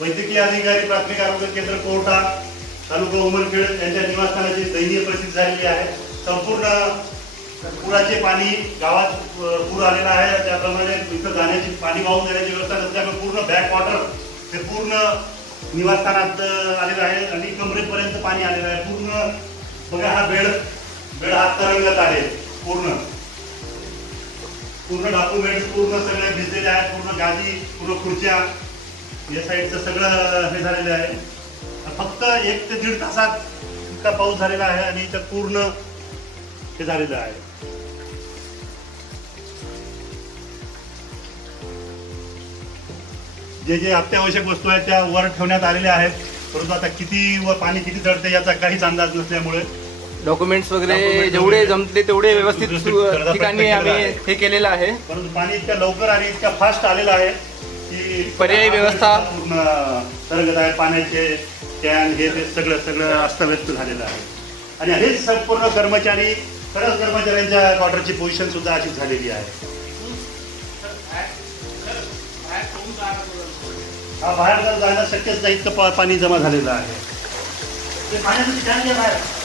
वैद्यकीय अधिकारी प्राथमिक आरोग्य केंद्र कोर्टा तालुका उमरखेड यांच्या निवासस्थानाची दयनीय परिस्थिती झालेली आहे. संपूर्ण पुराचे पाणी गावात पूर आलेला आहे. त्याप्रमाणे इथं जाण्याची पाणी वाहून जाण्याची व्यवस्था नसल्यामुळे पूर्ण बॅक वॉटर हे पूर्ण निवासस्थानात आलेलं आहे आणि कमरेपर्यंत पाणी आलेलं आहे. पूर्ण बघा हा बेड बेड हा तरंगत आहे पूर्ण. पूर्ण डॉक्युमेंट पूर्ण सगळे भिजलेले आहेत. पूर्ण गादी पूर्ण खुर्च्या या साईडचं सगळं हे झालेलं आहे. फक्त एक ते दीड तासात इतका पाऊस झालेला आहे आणि इथं पूर्ण हे झालेलं आहे. जे जे अत्यावश्यक वस्तू आहेत त्या वर ठेवण्यात आलेल्या आहेत. परंतु आता किती व पाणी किती चढते याचा काहीच अंदाज नसल्यामुळे डॉक्युमेंट्स वगैरे जेवढे जमते तेवढे व्यवस्थित ठिकाणी आम्ही. हे केलेलं आहे. परंतु पाणी इतक्या लवकर आणि इतक्या फास्ट आलेलं आहे. की पर्यायी व्यवस्था- पूर्ण तरंगत आहे पाण्याचे कॅन हे ते सगळं सगळं अस्तव्यस्त झालेलं आहे. आणि हे संपूर्ण कर्मचारी खरंच कर्मचाऱ्यांच्या क्वार्टरची पोझिशन सुद्धा अशी झालेली आहे. हा बाहेर जर जाणं शक्यच नाही इतकं पा- पाणी जमा झालेलं आहे. ते पाण्याचं कॅन घ्या बाहेर.